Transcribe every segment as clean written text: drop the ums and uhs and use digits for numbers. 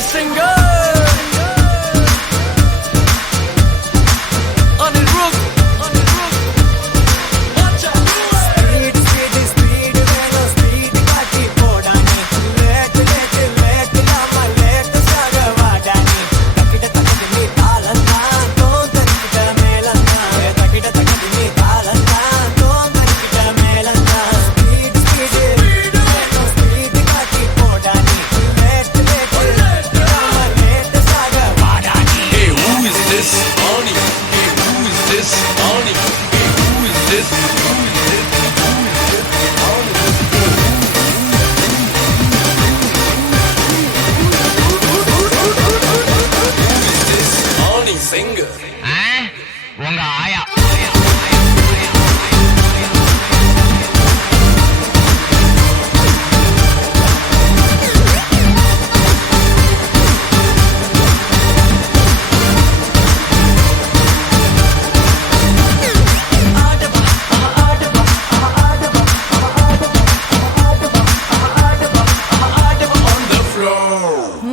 singer. On the roof, on the roof. Watch out. Speed, speed, speed, velo speed kaati podani. Late, late, late, lama late saga vadani. Takida takida me taalanta, tondakida melanta. Takida takida me taalanta, tondakida melanta. Speed, speed, speed, velo speed kaati podani. Late, late, late, lama late saga vadani. Hey, who is this? Oni. Hey, who is this? Oni. Hey, who is this? Who is this? Who is this? Oni. Who is this? Oni singer. உங்க ஆயா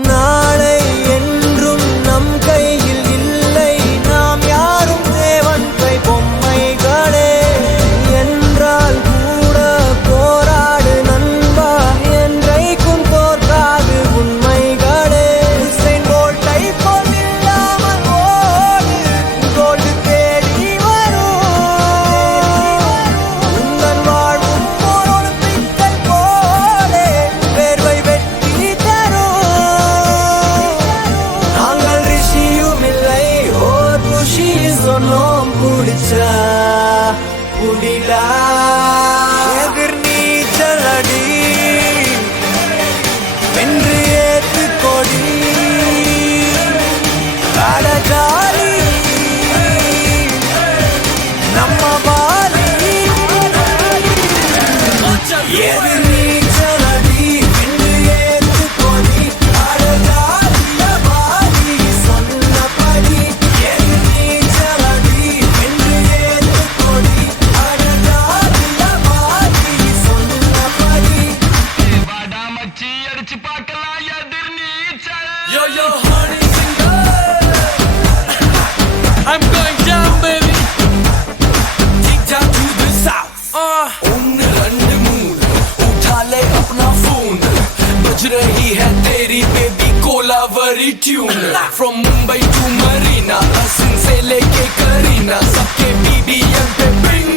நாளை என்றும் நம் கையில் இல்லை, நாம் யாரும் தேவன் கை பொம்மைகளே. என்றால் கூட போராடு நண்பா, என்றைக்கும் தோற்காது உண்மைகளே. உசைன் போல்ட்டை போல் இல்லாமல் ஓடு, கோல்டு தேடி வரும். உந்தன் வாழ்வும் ஓர் ஒலிம்பிக்கை போலே வேர்வை வெட்டி தரும். நாங்கள் ரிஷியும் இல்லை, ஓர் ருஷி சொன்னோம் புடிச்சா புடிலா. எதிர் நீச்சல் அடி வென்று ஏத்து கொடி அடஜாலி நம்ம பாலி. எதிர் நீச்சல் அடி வென்று ஏத்து கொடி அடஜாலிய பாலி சொன்னபடி. எதிர் நீச்சல் அடி வென்று ஏத்து கொடி அடஜாலிய பாலி சொன்னபடி. மச்சி அடிச்சு பார்க்கலாம் எதிர் நீச்சல். Yo, yo, honey singer. I'm going down, baby. Take down to the south. Onne rande moon. उठा ले अपना phone. बज रही है तेरी baby Kolaveri tune. From Mumbai to Marina, Hassan से लेके करीना, सबके BBM पे bring.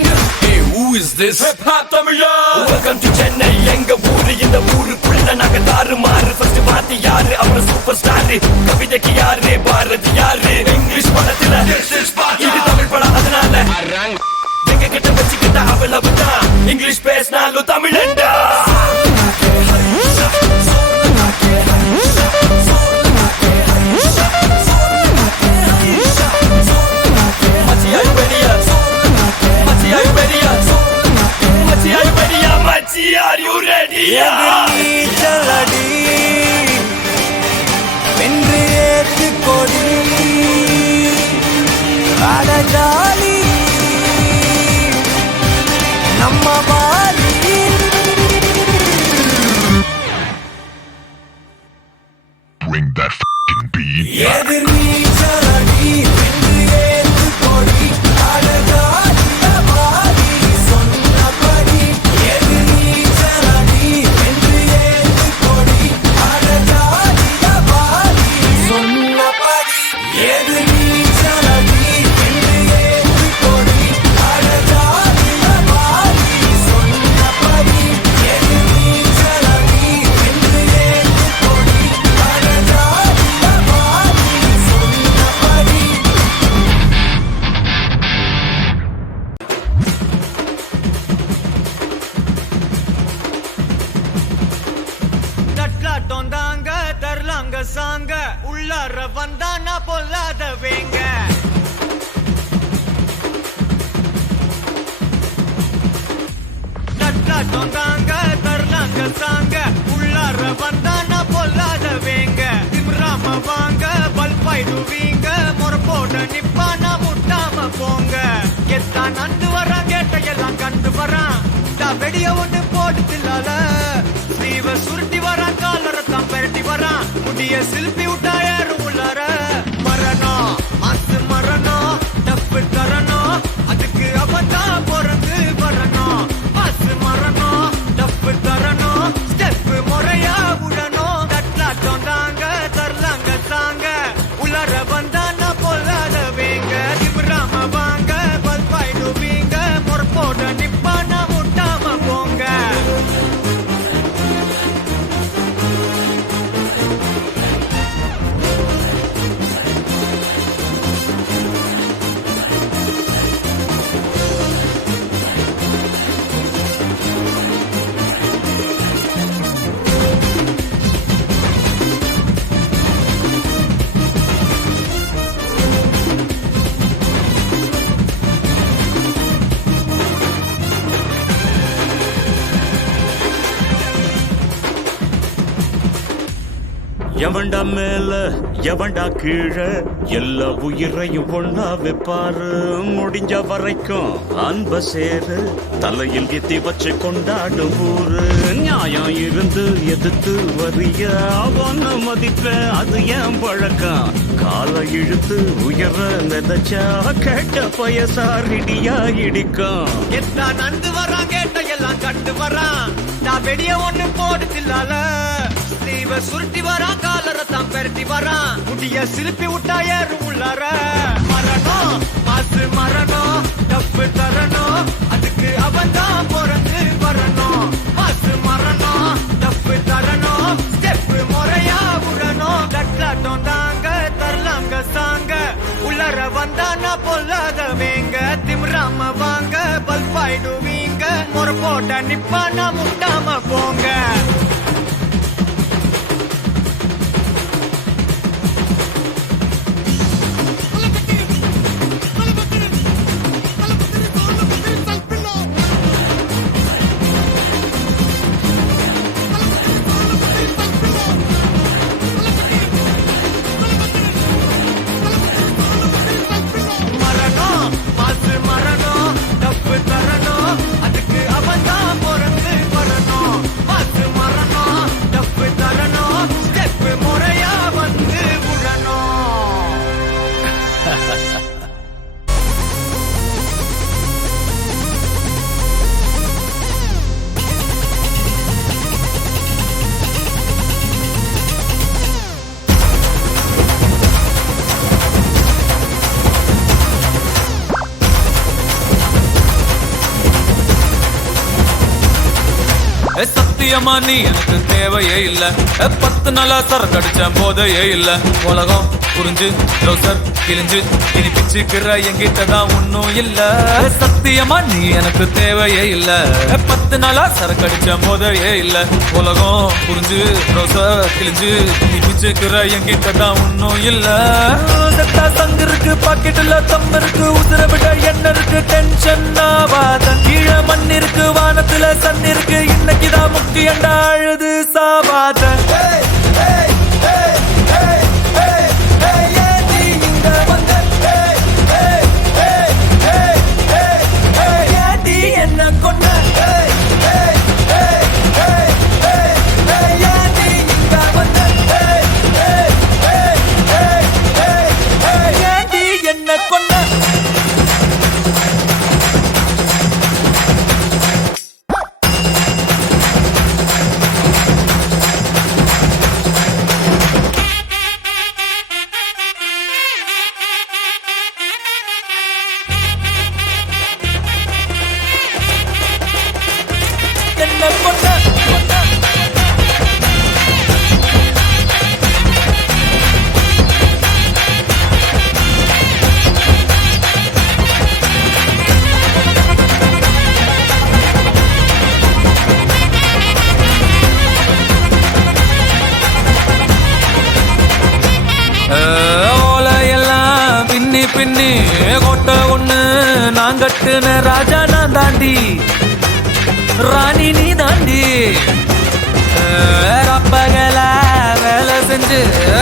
Hey, who is this? Hip hop Tamila. Welcome to Chennai, எங்க ஊரு இந்த ஊருக்குள்ள நாங்க தாறுமாறு. ஃபர்ஸ்ட் பார்த்து யாரு அவர் சூப்பர் ஸ்டார், கவிதைக்கு யாரு பாரதி யாரு. இங்கிலீஷ் படத்துல இது தமிழ் படம் அதனால எங்க கிட்ட வச்சுக்கிட்ட அவ்வளவுதான். இங்கிலீஷ் பேசினாலும் தமிழண்டா. Machi, are you ready? Machi, are you ready? Machi, are you ready? Machi, are you ready? எதிர் நீச்சல் அடி வென்று ஏத்து கொடி அடஜாலி நம்ம poly. Bring that f***ing beat. எதிர் நீச்சல் அடி வென்று ஏத்து கொடி அடஜாலிய பாலி சொன்னபடி. எதிர் நீச்சல் அடி வென்று ஏத்து கொடி அடஜாலிய பாலி சொன்னபடி. எதிர் நீச்சல் அடி வென்று ஏத்து கொடி அடஜாலிய பாலி சொன்னபடி. எதிர் நீச்சல் அடி வென்று ஏத்து கொடி அடஜாலிய பாலி சொன்னபடி. தட்லாட்டம் தாங்க தரலாங்க சாங்க, உள்ளார வந்தானா பொல்லாத வேங்க. தட்லாட்டம் தாங்க தரலாங்க சாங்க, உள்ளார வந்தானா பொல்லாத வேங்க. திமிராம வாங்க பல்பாயிடுவீங்க, முறப்போட நிப்பானா முட்டாம போங்க. எத்தான் நந்து வரான் கேட்டையெல்லாம் கண்டு வரான், வெடிய ஒண்ணு போட்டு தில்லால ஸ்லீவ சுருட்டி வரான், காலரத்தான் பெரட்டி வரான். முடிய சில்பி விட்டா யாரும் உள்ளார மரணம் மாசு மரணம் டப்பு தரணும் அதுக்கு அவதான் பிறந்து வரணும் மாசு மரணம் டப்பு தரணும் ஸ்டெப் முறையா விடணும் தட்லாட்டம் தாங்க தரலாங்க தாங்க உள்ளார வந்தானா பொல்லாத வேங்க திமிராம வாங்க பல்பாயிடுவீங்க முறப்போட நிப்பானா முட்டாம போங்க எவன்டா மேல எவன்டா கீழே எல்லா உயிரையும் ஒண்ணா வைப்பாரு முடிஞ்ச வரைக்கும் அன்ப சேரு தலையில் எத்தி வச்சு கொண்டாடும் ஊரு நியாயம் இருந்து எதிர்த்து வரிய அவன மதிப்ப அது ஏன் பழக்கம் காலை இழுத்து உயர மிதச்சா கேட்ட பயசாரிடியா இடிக்கும் எத்தான் நந்து வரான் கேட்ட எல்லாம் கண்டு வரான் நான் வெடிய ஒண்ணு போடுதில்லால ஸ்லீவ சுருட்டி வரான் காலரத்தான் பெரட்டி வரான் முடிய சிலுப்பி விட்டா ஏறும் உள்ளார மரணம் மாசு மரணம் டப்பு தரணும் அதுக்கு அவன்தான் பிறந்து வரணும் மாசு மரணம் டப்பு தரணும் ஸ்டெப் முறையா விடணும் தட்லாட்டம் தாங்க தரலாங்க சாங்க உள்ளார வந்தானா பொல்லாத வேங்க திமிராம வாங்க பல்பாயிடுவீங்க முறை போட்ட நிப்பானா முட்டாம போங்க மரணம் மாசு மரணம் டப்பு தரணும் அதுக்கு அவன்தான் பிறந்து வரணும் மாசு மரணம் டப்பு தரணும் ஸ்டெப் முறையா வந்து விடணும் சத்தியமா நீ எனக்கு தேவையே இல்ல 10 நாளா சரக்கு அடிச்ச போதையே இல்ல உலகம் புரிஞ்சு ட்ரௌசர் கிழிஞ்சு இனி பிச்சுக்கிற என்கிட்ட தான் ஒன்னும் இல்ல சத்தியமா நீ எனக்கு தேவையே இல்ல 10 நாளா சரக்கு அடிச்ச போதையே இல்ல உலகம் புரிஞ்சு ட்ரௌசர் கிழிஞ்சு இனி பிச்சுக்கிற என்கிட்ட தான் ஒன்னும் இல்ல செத்தா சங்கு இருக்கு பாக்கெட்டுல தம் இருக்கு உதிர விட என்ன இருக்கு டென்ஷன் ஆவாத கீழே மண் இருக்கு வானத்துல சன் இருக்கு இன்னைக்குதான் முக்கியண்டா அழுது சாவாத என்ன கொண்ட என்ன கொண்ட என்ன கொண்ட ஓலையெல்லாம் பின்னி பின்னி கொட்ட ஒண்ணு நான் கட்டுன ராஜா நான் தாண்டி ராணி நீ தாண்டி அப்பகல வேலை செஞ்சு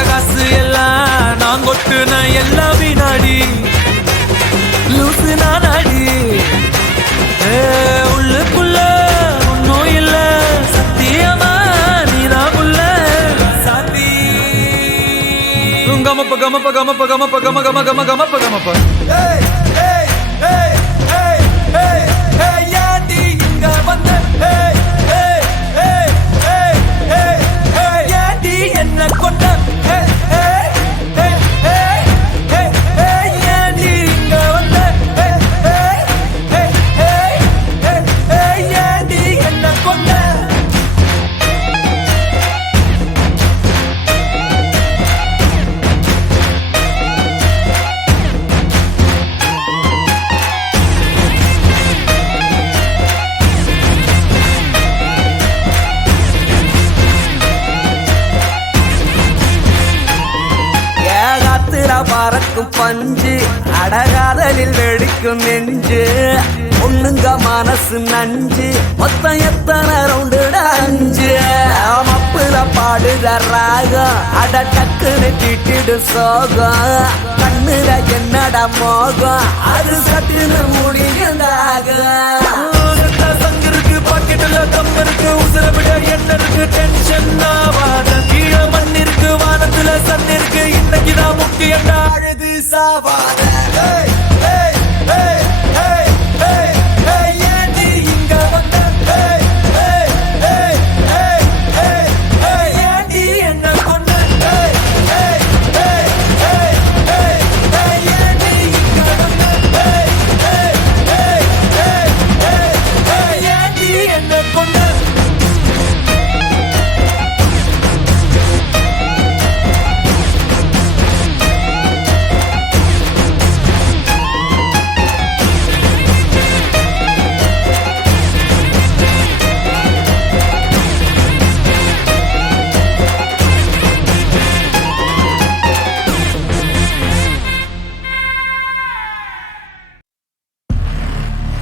காசு எல்லாம் நான் கொட்டுன எல்லாம் வினாடி லூசு நானாடி உள்ளுக்குள்ள ஒன்னும் இல்ல சத்தியமா நீதான் உள்ள சாத்தி ஏய் ஏய் ஏய் ஏய் ஏய் ஏய் ஏண்டி இங்க வந்த ஏய் ஏய் ஏய் ஏய் ஏய் ஏய் ஏண்டி என்ன கொண்ட ஏய் ஏய் ஏய் ஏய் ஏய் ஏய் ஏண்டி இங்க வந்த ஏய் ஏய் ஏய் ஏய் ஏய் ஏய் ஏண்டி என்ன கொண்ட ஏகாத்திர பறக்கும் பஞ்சு அடகாதலில் வெடிக்கும் நெஞ்சு பொண்ணுங்க மனசு நஞ்சு மொத்தம் எத்தனை ரவுண்டுடா அஞ்சு மப்புல பாடுற ராகம் அட டக்குன்னு திட்டிடு சோகம் கண்ணுல என்னடா மோகம் அது சட்டுன்னு முடியுதாக சங்கிருக்கு பாக்கெட்டுல தம் இருக்கு உசுர விட என்ன இருக்கு டென்ஷன் ஆவாத கீழே மண் இருக்கு வானத்துல சன் இருக்கு இன்னைக்குதான் முக்கியம் அழுது சாவாத ஏய் ஏய் ஏய் ஏய் ஏய் ஏய் ஏண்டி இங்க வந்த ஏய் ஏய் ஏய் ஏய் ஏய் ஏய் ஏண்டி என்ன கொண்ட ஏய் ஏய் ஏய் ஏய் ஏய் ஏய் ஏண்டி இங்க வந்த ஏய் ஏய் ஏய் ஏய் ஏய் ஏய் ஏண்டி என்ன கொண்ட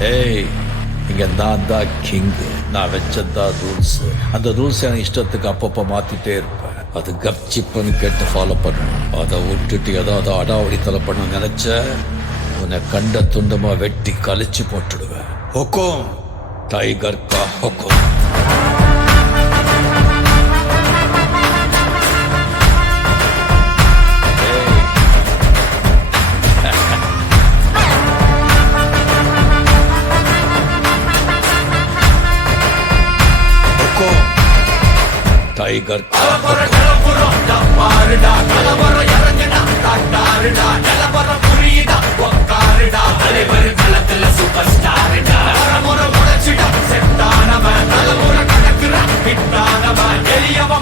ஏய் இங்க நான் தான் கிங்கு, நான் வச்சதான் ரூல்ஸ். அந்த ரூல்ஸ் என் இஷ்டத்துக்கு அப்பப்போ மாத்திட்டே இருப்பேன். அது கப்சிப்புன்னு கேட்டு ஃபாலோ பண்ணணும். அதை விட்டுட்டு ஏதாவது அடாவடித்தலை பண்ண நினைச்ச உன்னை கண்ட துண்டமா வெட்டி கழிச்சு போட்டுடுவேன். ஹொக்கோம், டைகர் கா ஹொக்கோம். டைகர்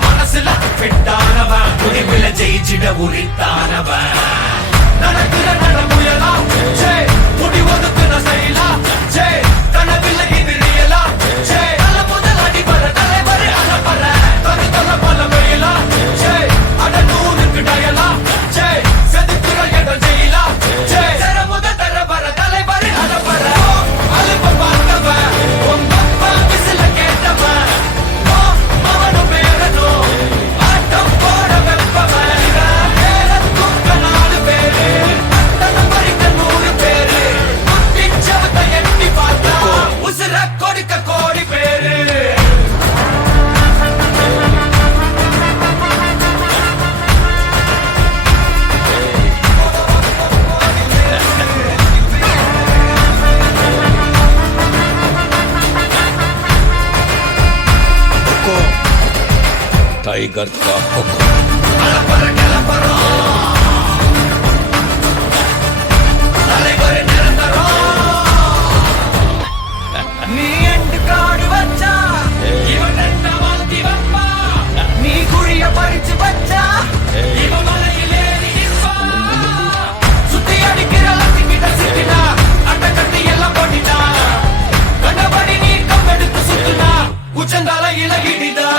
மனசுல ஃபிட்டானவன் முடிவுல ஜெயிச்சிட உரித்தானவன் நடக்கிற நடமுயலா முடிவதுக்கு நான் செய்யலாம் கனவில்ல இது ரியலா நல்ல முதல் அடிபர தலைவரை அலப்பற தனித்தல பல வெயிலா அட நூறுக்கு டயலா செதுக்குற இடம் ஜெயிலா முத தர வர தலைவரை அலப்பற அலுப்ப பார்த்தவன் உங்க அப்பா விசில கேட்டவன் அவனும் பேரனும் ஆட்டம் போட வெப்பவன் பேரத்தும் நாலு பேரு பறிக்க 100 பேரு குட்டிச்சவத்தை எண்ணி பார்த்தா உசுர கொடுக்க கோடி பேரு. டைகர் கா ஹொக்கோம். நீ எண்டு காடு வச்சா இவன் என்ன வாழ்த்தி வப்பா நீ குழிய பறிச்சு வச்சா இவன் மலையில் ஏறி நிற்பா சுத்தி அடிக்கிற லட்சிக்கிட்ட சிக்கினா அட்ட கட்டி எல்லாம் போட்டிட்டா கண்டபடி நீ கம்பெடுத்து சுத்துனா உச்சந்தால இலகிடிதா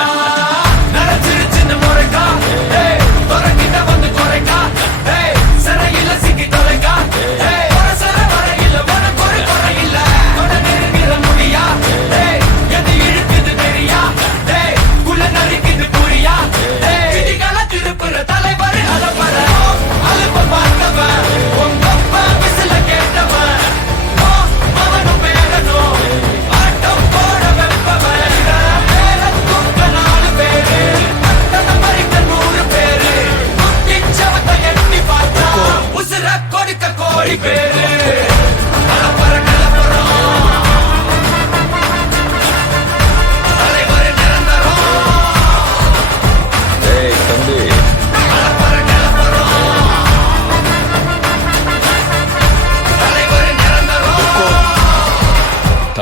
நடச்சிருச்சுன்னு முறைக்கா தொடங்கிட்ட வந்து குறைக்கா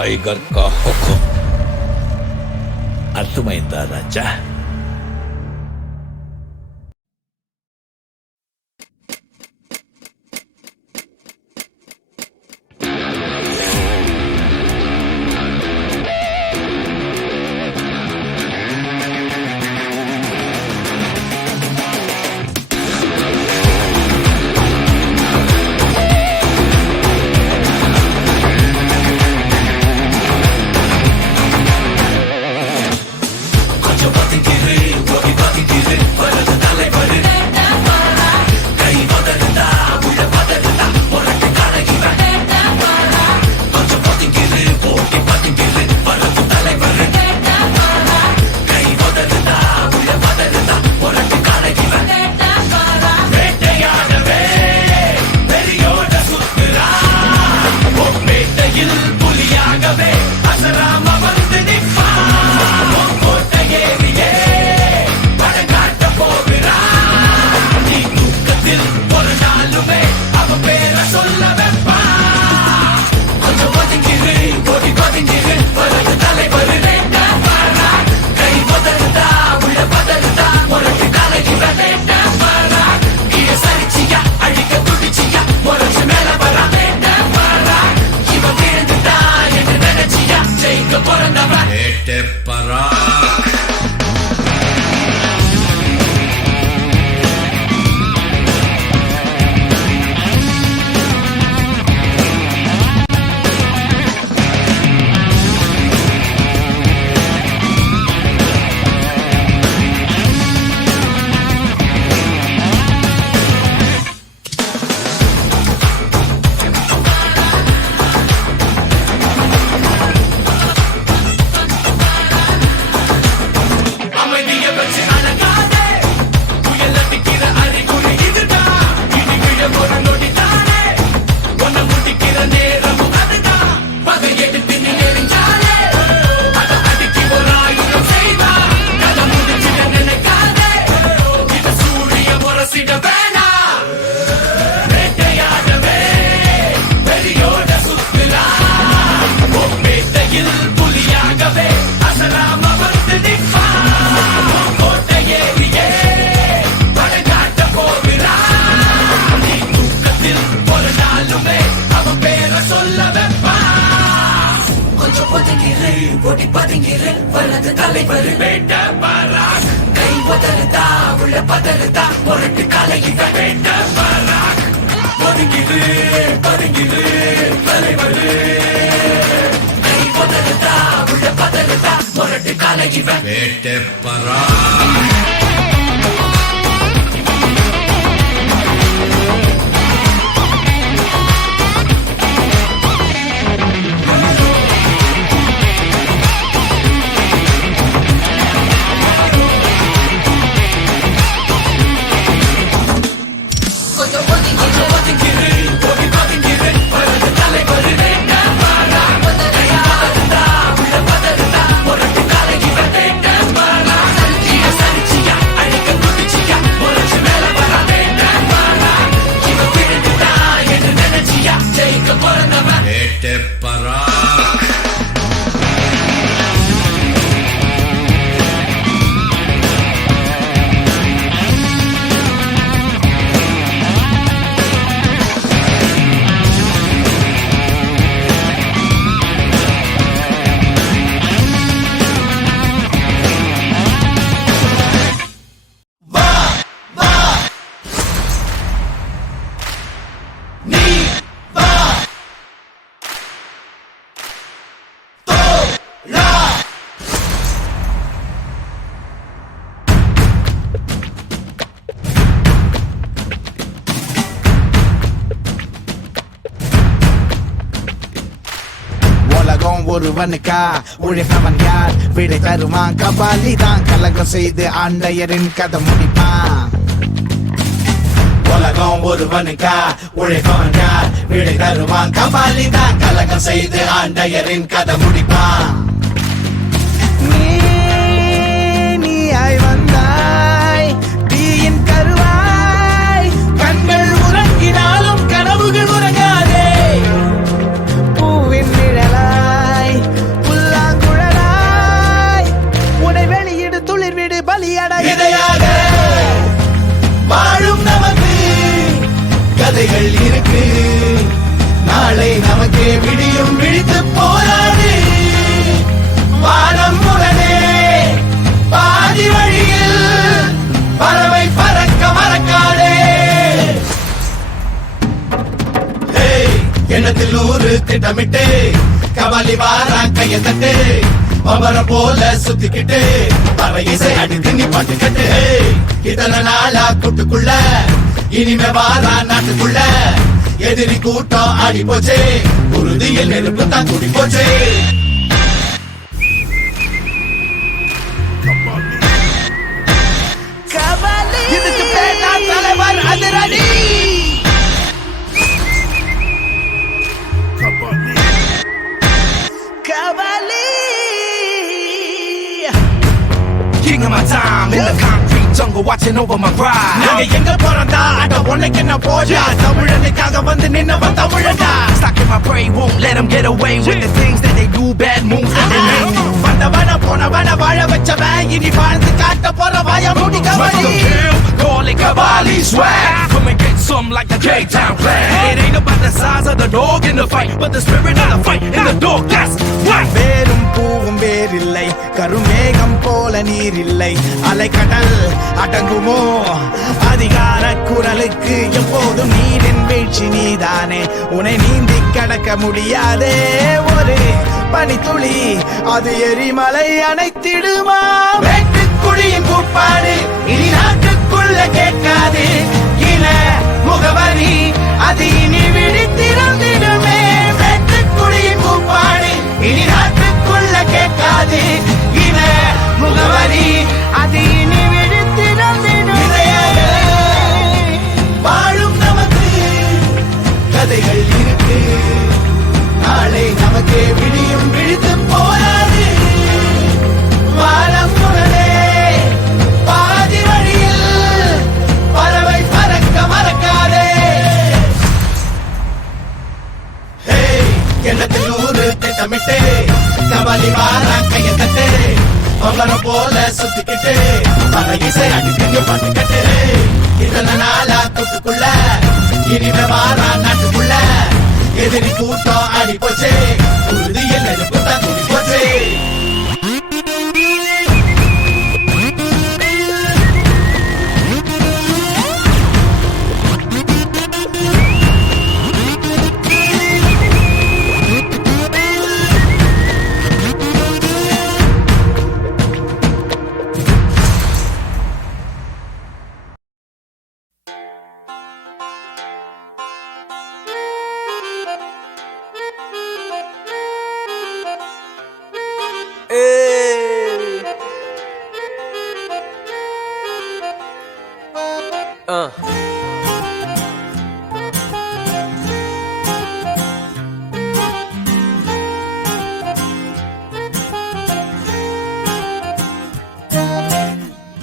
టైగర్ కా హుకుం. అర్థమైందా రాజా? ஒருவனுக்கா உழைப்பவன் யார் விடை தருவான் கபாலி தான் கலகம் செய்து ஆண்டையரின் கதை முடிப்பான் உலகம் ஒருவனுக்கா உழைப்பவன் யார் விடை தருவான் கபாலி தான் கலகம் செய்து ஆண்டையரின் கதை முடிப்பான் நீயாய் வந்தாய் தீயின் கருவாய் கண்கள் உறங்கினாலும் கனவுகள் உறங்காதே பூவின் நிழலாய் திட்டமிட்டு கபாலி வாரா கைய தட்டு பவர போல சுத்திக்கிட்டு பற இசை அடித்து நீ பாட்டுக்கட்டு இத்தனை நாளா கூட்டுக்குள்ள இனிமே வாரா நாட்டுக்குள்ள எதிரி கூட்டம் ஆடி போச்சு உறுதியில் நெருப்பு தான் கூடி போச்சு இதுக்கு பேர் தான் தலைவர் அதிரடி King of my time in the concrete jungle watching over my ride. நாங்க எங்க போறதா அட உனக்கு என்ன போஜா தமிழனுக்காக வந்து நின்னவன் தமிழடா Stuck in my brain, won't let them get away with the things that they do, bad moves that they make. வந்தவன போனவன வாழ வச்சவன் இனி வாழ்ந்து காட்ட போற வாய மூடி Trying to கவனி kill, call it Cavalli swag. Come and get some like the K-Town clan. It ain't about the size of the dog in the fight, but the spirit of the fight in the dog. That's right. வேரும் பூவும் வேறில்லை கருமேகம் போல நீரில்லை அலைக்கடல் அடங்குமோ அதிகார குரலுக்கு எப்போதும் நீரின் வீழ்ச்சி நீதானே உன்னை நீந்தி கடக்க முடியாதே ஒரு பனித்துளி அது எரிமலை அணைத்திடுமா வெட்டுக்குழியின் கூப்பாடு இனி நாட்டுக்குள்ள கேட்காது இன முகவரி அது இனி விழித்திருந்திடுமே வெட்டுக்குழியின் கூப்பாடு இனி நாட்டுக்குள்ள கேட்காது இன முகவரி அது இனி விழித்திருந்திடுமே வாழும் நமக்கு கதைகள் இருக்கு நாளை நமக்கே விடியும் விழித்து போராது வானம் உடனே பாதி வழியில் பறவை பறக்க மறக்காதே எண்ணத்தில் ஊரு திட்டமிட்டு கபாலி வாரா கைய தட்டு பவர போல சுத்திக்கிட்டு பற இசை அடிக்கடி பாட்டுக்கட்டு இத்தனை நாளா கூட்டுக்குள்ள இனிமே வாரா நாட்டுக்குள்ள எதிரி கூட்டம் ஆடி போச்சு உறுதியில் நெருப்பு தான் கூடி போச்சு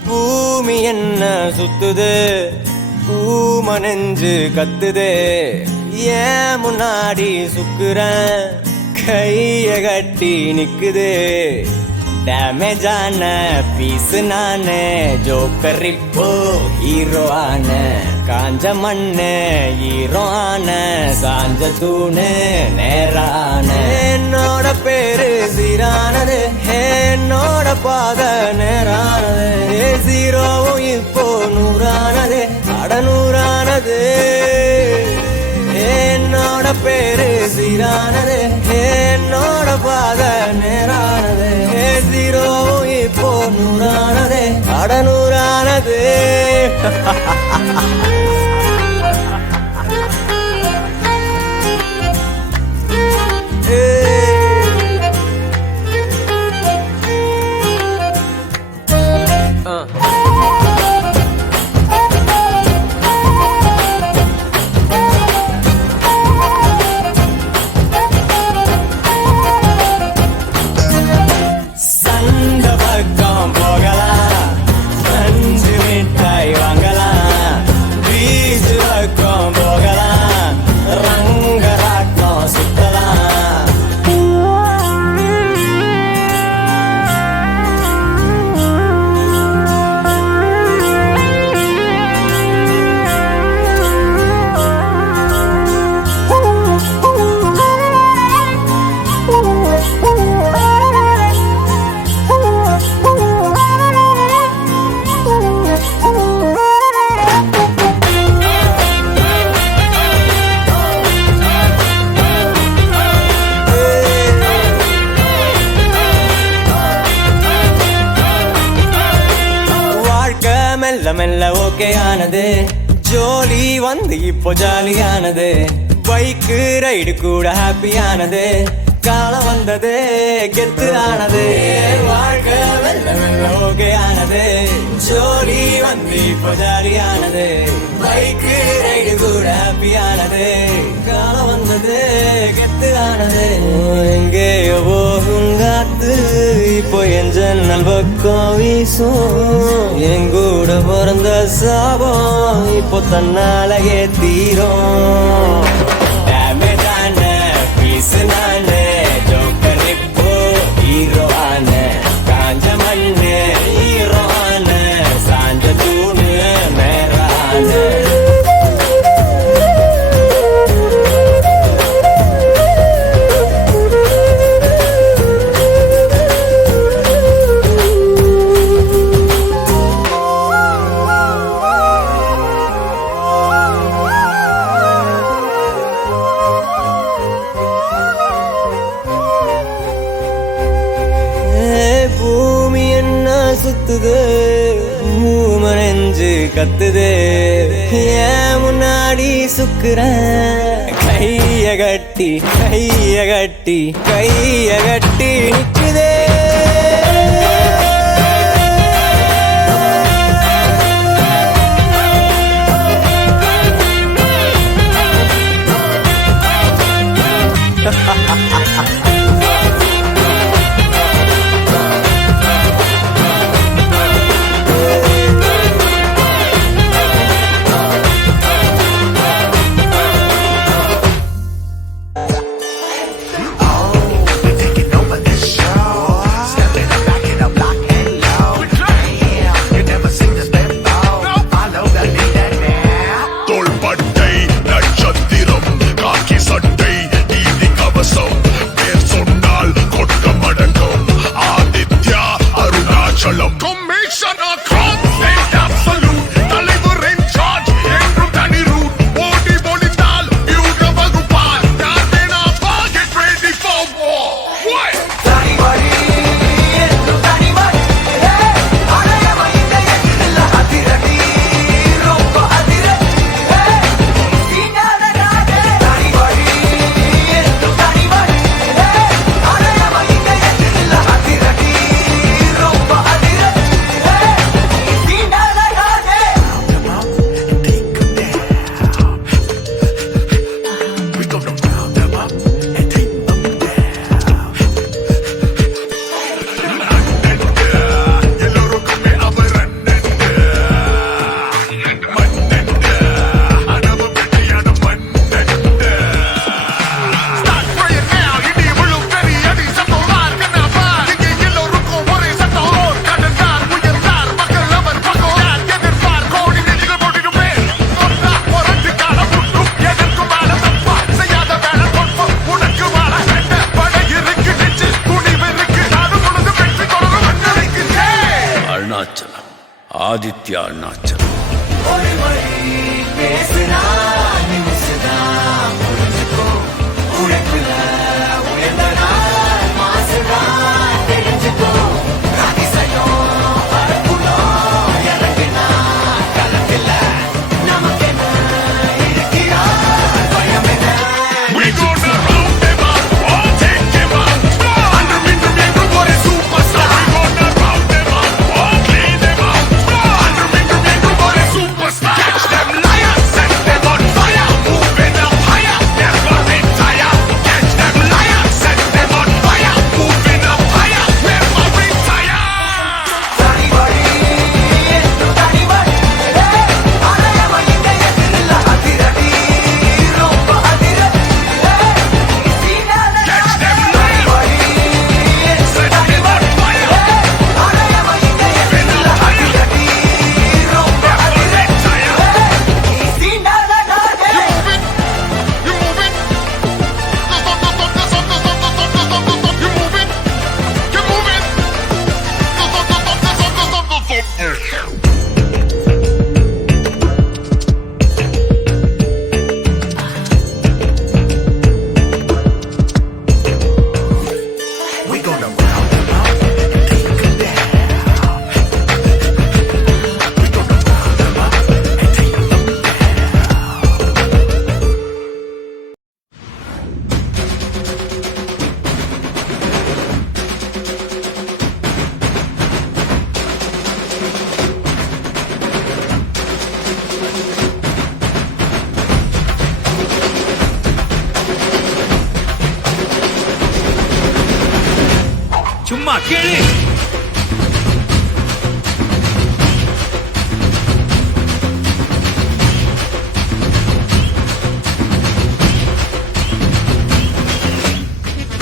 பூமி என்ன சுத்துது பூமனெஞ்சு கத்துது ஏன் முன்னாடி சுக்குறேன் கைய கட்டி நிக்குது டேமேஜான பீஸ் நானே ஜோக்கர் இப்போ ஹீரோ ஆன காஞ்ச மண்ணு ஹீரோ ஆன சாஞ்ச தூணு நேரான என்னோட பேரு சீரானது என்னோட பாத நேரானது ஜீரோவும் இப்போ நூறானது அடநூறானது என்னோட பேரு சீரானது என்னோட பாத நேரானது ஜீரோவும் இப்போ நூறானது அடநூறானது சந்த பக்கம் போகலாம் அஞ்சு மிட்டாய் வாங்கலாம் மெல்ல மெல்ல ஓகே ஆனது ஜோலி வந்து இப்போ ஜாலியானது பைக்கு ரைடு கூட ஹாப்பியானது காலம் வந்தது கெத்து ஆனது வாழ்க்கை மெல்ல மெல்ல ஓகே ஆனது ஜோலி வந்து இப்போ ஜாலியானது பைக்கு ரைடு கூட ஹாப்பியானது காலம் வந்தது கெத்து ஆனது எங்கேயோ போகும் காத்து இப்போ என் ஜன்னல் பக்கம் வீசும் என் கூட பிறந்த சாபம் இப்போ தன்னாலயே தீரும் நானே ஜோக்கர் இப்போ ஹீரோ ஆன காஞ்ச மண்ணு ஹீரோ ஆன சாஞ்ச தூணு மேரான சுத்துது மூமனெஞ்சு கத்துது ஏன் முன்னாடி சுக்குறேன் கைய கட்டி நிக்குதே ஆதித்யா அருணாச்சலம் சும்மா கேளு.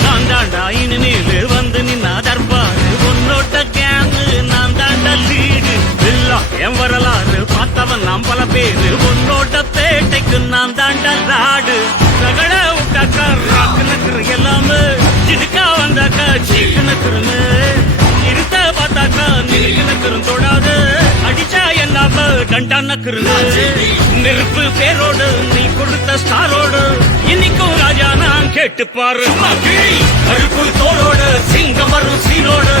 நான் தாண்டா இனிமேல் வந்து நின்னா தர்பாரு உன்னோட்ட கேங்கு நான் தாண்டா லீடு எல்லாம் என் வரலாறு பார்த்தவன் நாம் பல பேரு உன்னோட்ட பேட்டைக்கு நான் தாண்டா லாடு ரகட விட்டாக்கா ராக்கு நக்குறு எல்லாமே சிடுக்கா வந்தாக்கா சீக்கு நக்குறுன்னு இருத்த பார்த்தாக்கா நிறுக்கு நக்குறும் தொடாது அடிச்சா என்னாம டண்டா நக்குறுன்னு நெருப்பு பேரோடு நீ கொடுத்த ஸ்டாரோடு இன்னைக்கும் ராஜா நான் கேட்டு பாரு கருப்பு தோளோடு சிங்கம் வரும் சீரோடு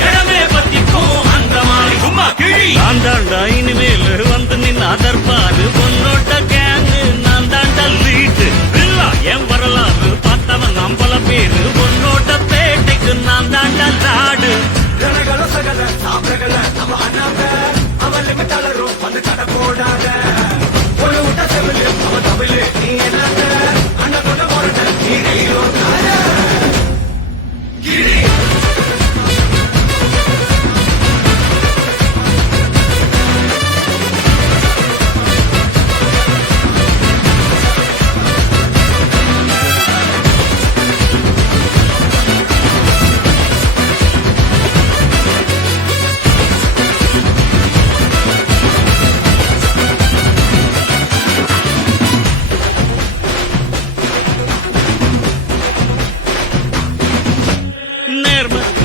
இடமே பத்திக்கும் அந்த மாதிரி சும்மா கிழி நான் தாண்டா இனிமேல் வந்து நின்று அதற்பாரு பொன்னோட்ட கேங்கு நான் தாண்டா லீட்டு இல்ல என் வரலாறு பார்த்தவன் நாம் பல பேரு பொன்னோட்ட பேட்டைக்கு நான் தாண்டா லாடு ಜನಗಳು ಸಗಲ ಸಾಬ್ರಗಳ ನಮ್ಮ ಅಣ್ಣಾಗ ಅವಲ್ಲಿ ಮೆಟ್ಟಲರು ಒಂದು ಕಡ போடாத ஒரு ಊಟ செவிಲು அவ தவிಲು நீ என்னாக அண்ணா கொண்ட போறத நீ ரயிலோ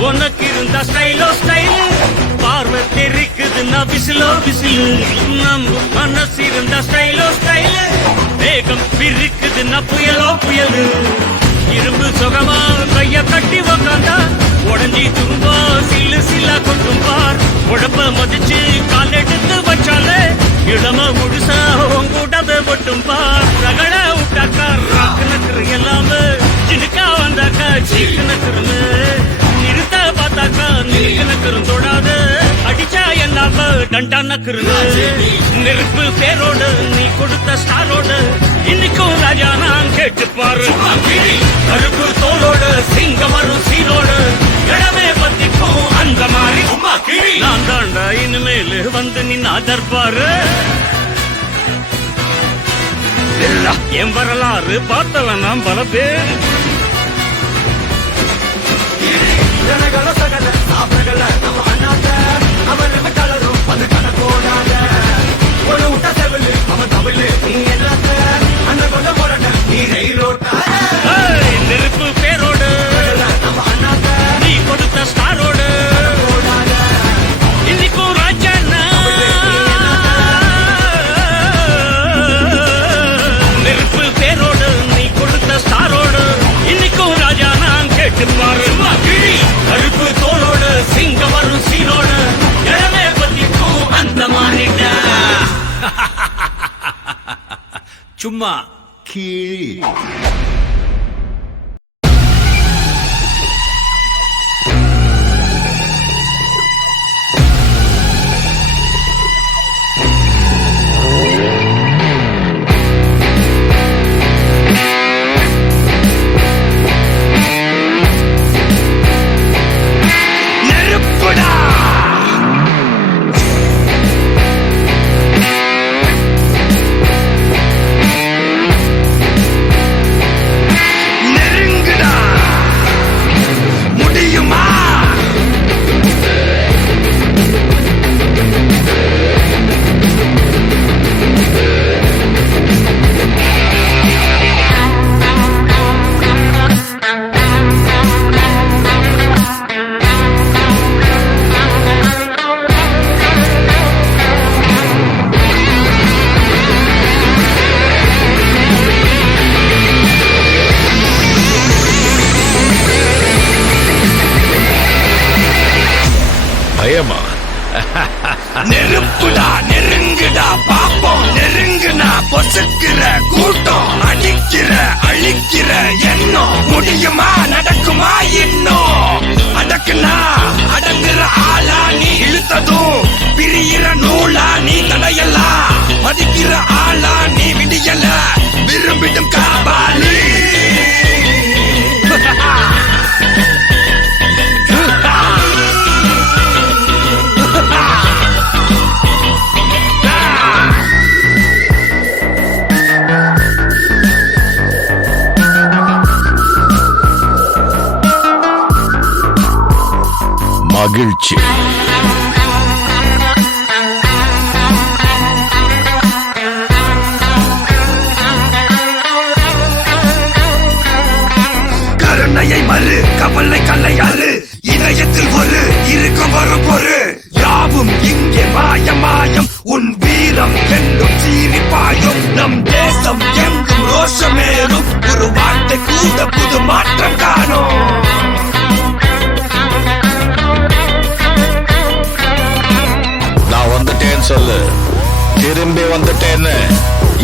உனக்கு இருந்த ஸ்டைலோ ஸ்டைலு பார்வை தெரிக்குதுன்னா விசிலோ விசிலு நம்ம மனசு இருந்த ஸ்டைலோ ஸ்டைலு வேகம் பிரிக்குதுன்னா புயலோ புயலு இரும்பு சுகமா கைய கட்டி உக்காந்தா உடஞ்சி தும்பா சில்லு சில்லா கொட்டும் பார் உடம்ப மதிச்சு கால் எடுத்து வச்சாலே இடம முழுசா உங்கூட்டத மட்டும் பார் ரகட விட்டாக்கா ராக்கு நக்குறு எல்லாமே சிடுக்கா வந்தாக்கா சீக்கு நக்குறுன்னு பார்த்தாக்கா நிறுக்கு நக்கரும் தொடாது அடிச்சா என்னாம டண்டா நக்கருங்க நெருப்பு பேரோடு நீ கொடுத்த ஸ்டாரோடு இன்னைக்கும் ராஜா நான் கேட்டு பாரு கருப்பு தோளோடு சிங்கம் வரும் சீரோடு இடமே பத்திக்கும் அந்த மாதிரி நான் தாண்டா இனிமேல் வந்து நின்று அதற்பாரு என் வரலாறு பார்த்தவன் நாம் பல பேர் ಜನಗಳು ಸಗಲ ಸಾಬ್ರಗಳ ನಮ್ಮ ಅಣ್ಣಾಗ ಅವಲ್ಲಿ ಮೆಟ್ಟಲರು ಒಂದು ಕಡ போடாத ஒரு ಊಟ செவிಲು அவ தவிಲು நீ என்னாக அண்ணா கொண்ட போறத நீ ரயிலோட்ட நெருப்பு பேரோடு நம்ம அண்ணாக நீ கொடுத்த ஸ்டாரோடு போடாத இன்னைக்கும் ராஜா நெருப்பு பேரோடு நீ கொடுத்த ஸ்டாரோடு இன்னைக்கும் ராஜா நான் கேட்டு பாரு கருப்பு தோளோடு சிங்கம் வரும் சீரோடு இடமே பத்திக்கும் அந்த மாறிட்ட சும்மா கீழ். பயமா? நெருப்புடா நெருங்குடா பாப்போம் நெருங்குனா பொசுக்கிற கூட்டம் அடிக்கிற அழிக்கிற எண்ணம் முடியுமா நடக்குமா இன்னும் அடக்குனா அடங்குற ஆளா நீ இழுத்ததும் பிரியிற நூலா நீ தடையலாம் மதிக்கிற ஆளா நீ விடியல விரும்பிடும் காபாலி மகிழ்ச்சி. கருணையை மறு கவலை கல்லையாறு இதயத்தில் ஒரு இருக்கும் வரும் பொரு யாவும் இங்கே மாயம் மாயம் உன் வீரம் என்னும் சீறி பாயும் நம் தேசம் எங்கும் ரோஷமேறும் ஒரு வார்த்தை கூட புது மாற்றம் காணும். நான் வந்துட்டேன்னு சொல்லு, திரும்பி வந்துட்டேன்னு.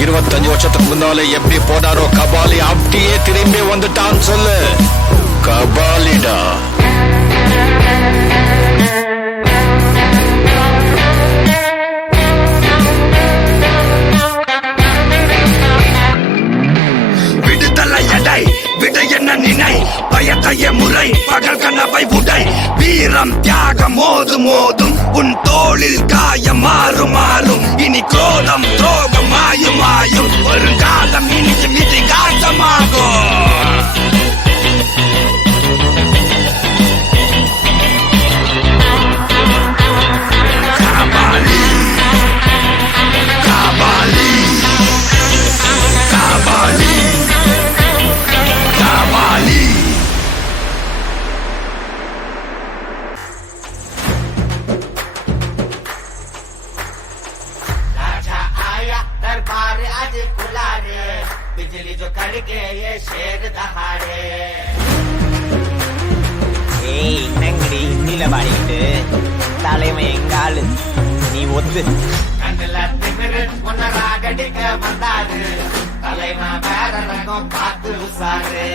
25 வருஷத்துக்கு முன்னாலே எப்படி போனாரோ கபாலி, அப்படியே திரும்பி வந்துட்டான்னு சொல்லு. கபாலிடா. விடுதலை எடை விட என்ன நினை பயத்தைய முறை பகல் கனவை உடை வீரம் தியாகம் மோதும் மோதும் உன் தோளில் காயம் மாறும் மாறும் இனி கோலம் துரோகம் மாயும் மாயும் வருங்காலம் இனியும் இதிகாசமாகும். காபாலி காபாலி காபாலி காபாலி. राजा आया दरबार आज खुला रे बिजली जो कड़के ये शेर दहाड़े. ஏய் என்னங்கடி இன்னில பாடிட்டு தலைமை எங்காளு நீ ஒத்து கண்ணுல திமிரு உன்ன ராகடிக்க வந்தாரு தலைவன் வேற ரகம் பார்த்து உசாரு.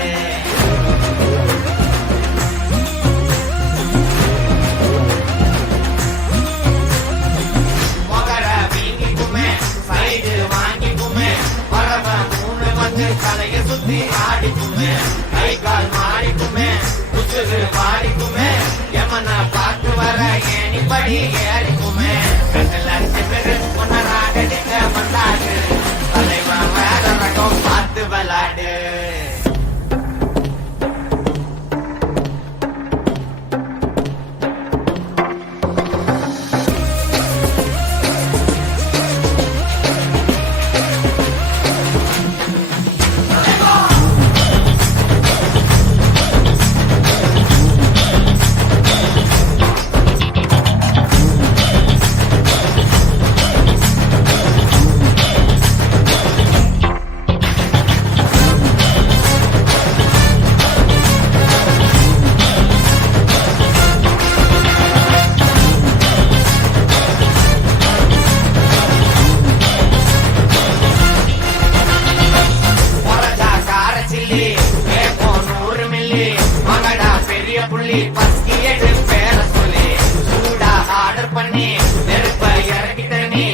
மொகர வீங்கிக்குமே சைடு வாங்கிக்குமே வரவ மூணு வந்து தலைய சுத்தி ஆடிக்குமே கை கால் மாடிக்குமே உசுறு வாடிக்குமே எமன பார்த்து வர ஏணிப்படி ஏறிக்குமே கண்ணுல திமிரு உன்ன ராகடிக்க வந்தாரு தலைவன் வேற ரகம் பார்த்து விளாடு. மொரஜா கார சில்லி கேப்போம் 100 மில்லி மகடா பெரிய புள்ளி பஸ்கி எடு பேர சொல்லி சூடா ஆர்டர் பண்ணி நெருப்ப இறக்கிட்ட நீ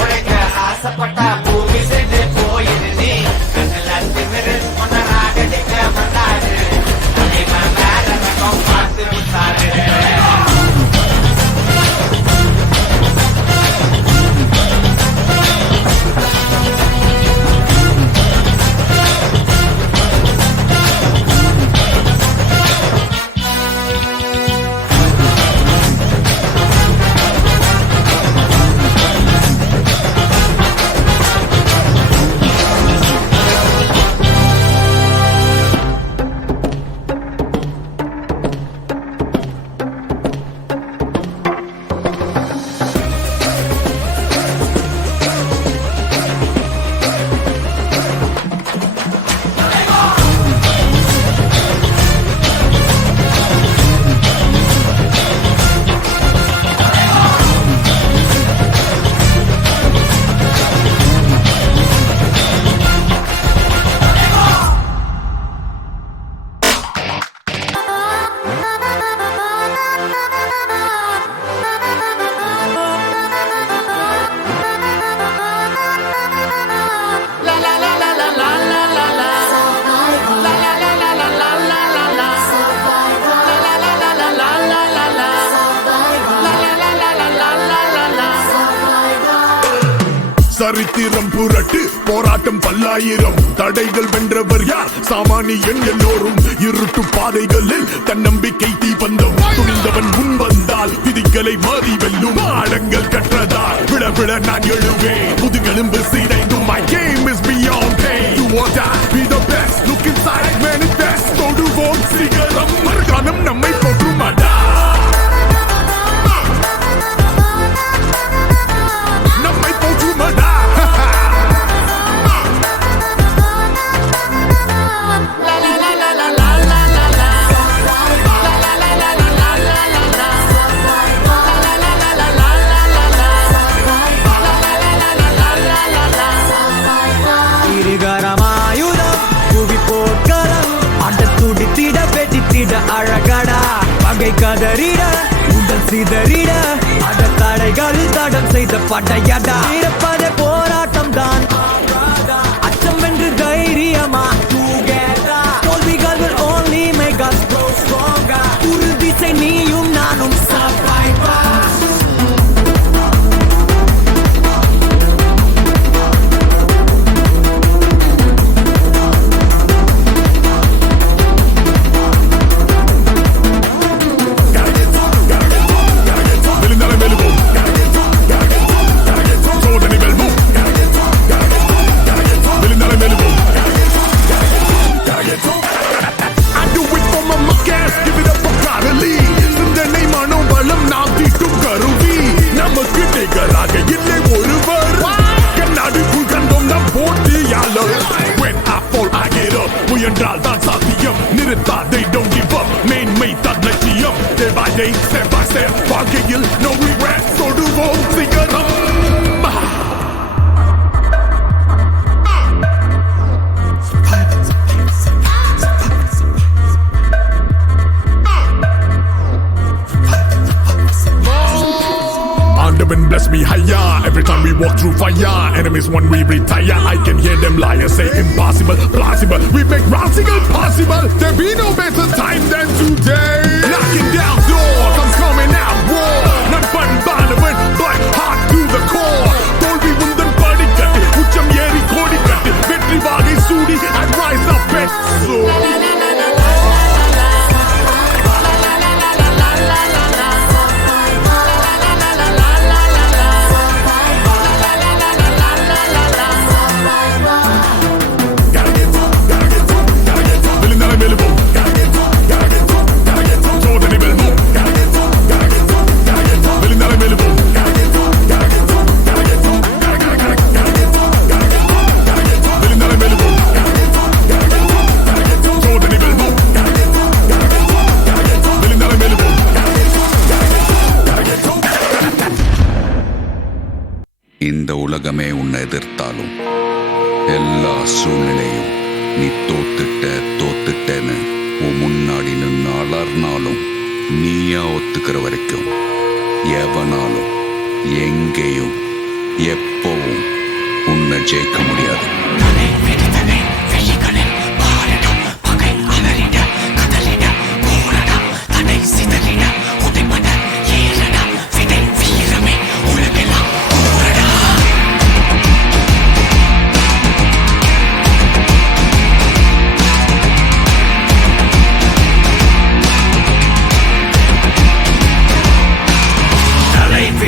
உழைக்க ஆசைப்பட்டா பூமி சென்று போயிரு நீ கண்ணுல திமிரு உன்ன ராகடிக்க வந்தாரு தலைவன் வேற ரகம் பார்த்து விட்டாரு. சரித்திரம் புரட்டு போராட்டம் பல்லாயிரம் தடைகள் வென்றவர் யார் சாமானியன் எல்லோரும் இருட்டு பாதைகளில் தன்னம்பிக்கை தீபந்தம் துணிந்தவன் முன் வந்தால் எதிரிகளை மாறி வெல்லும் பாடங்கள் கற்றதால் விட விட நான் எழுவேன் முதுகெலும்பு சீரைந்தும் my game is beyond pain you or die be the best look inside manifest தொடுவோம் சிகரம் மறுகாலம் நம்மை போற்றுமாடா நம்மை போற்றுமாடா அழகடா பகை கதறிட உடல் சிதறிட அட தடைகள் தடம் செய்த படையடா இருப்பதே போராட்டம் தான் அச்சம் வென்று தைரியமா தோல்விகள் will only make us grow stronger உறுதி செய் நீயும் நானும் survivor முயன்றால் தான் சாத்தியம் நிறுத்தா they don't give up மேன்மை தான் லட்சியம் day by day step by step வாழ்க்கையில் no regret தொடுவோம் சிகரம் bless me higher every time we walk through fire enemies when we retire I can hear them liars say impossible plausible we make radical possible there be no better time than today knocking down doors I'm coming out war not fun bannerman but hard to the core தோல்வி உந்தன் படிக்கட்டு உச்சம் ஏறி கோடிக்கட்டு வெற்றி வாகை சூடி I rise up and soar இந்த உலகமே உன்னை எதிர்த்தாலும் எல்லா சூழ்நிலையும் நீ தோத்துட்டேன்னு உன் முன்னாடி நின்று அலர்னாலும் நீயா ஒத்துக்கிற வரைக்கும் எவனாலும் எங்கேயும் எப்பவும் உன்னை ஜெயிக்க முடியாது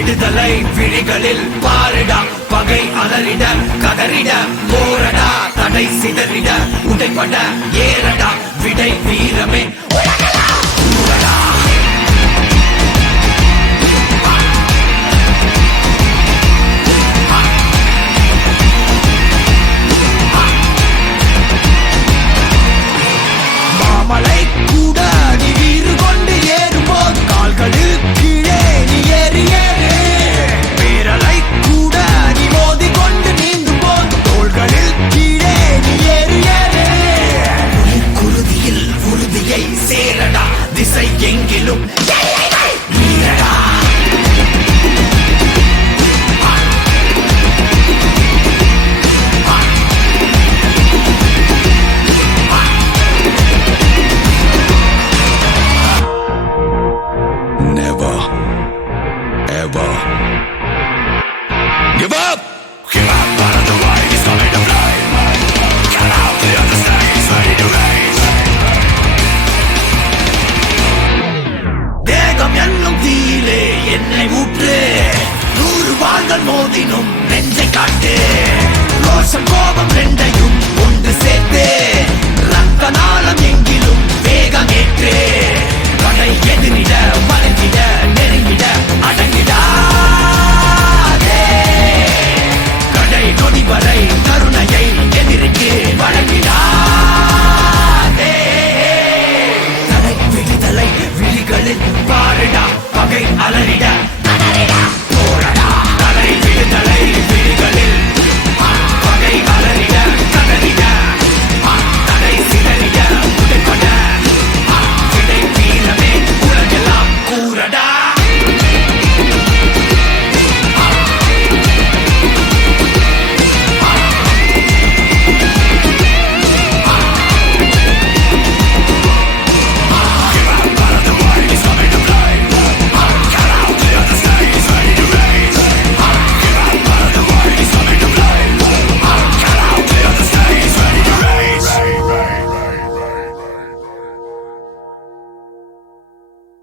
விடுதலை விழிகளில் பாரிடா பகை அலறிட கதறிட போரடா தடை சிதறிட உடைபட ஏறடா விடை வீரமே மாமலை கூட நீ வீறு கொண்டு ஏறும்போது கால்களில் கீழே நீ ஏறி சேர மோதினும் நெஞ்சை காட்டு ரோஷம் கோபம் ரெண்டையும் ஒன்று சேர்த்து ரத்த நாளம் எங்கிலும் வேகம் ஏற்று படை எதிரிட வளைந்திட நெருங்கிட அடங்கிடாதே கடை நொடி வரை கருணையை எதிரிக்கு வழங்கிடாதே தலை விடுதலை விழிகளில் பாருடா பகை அலறிட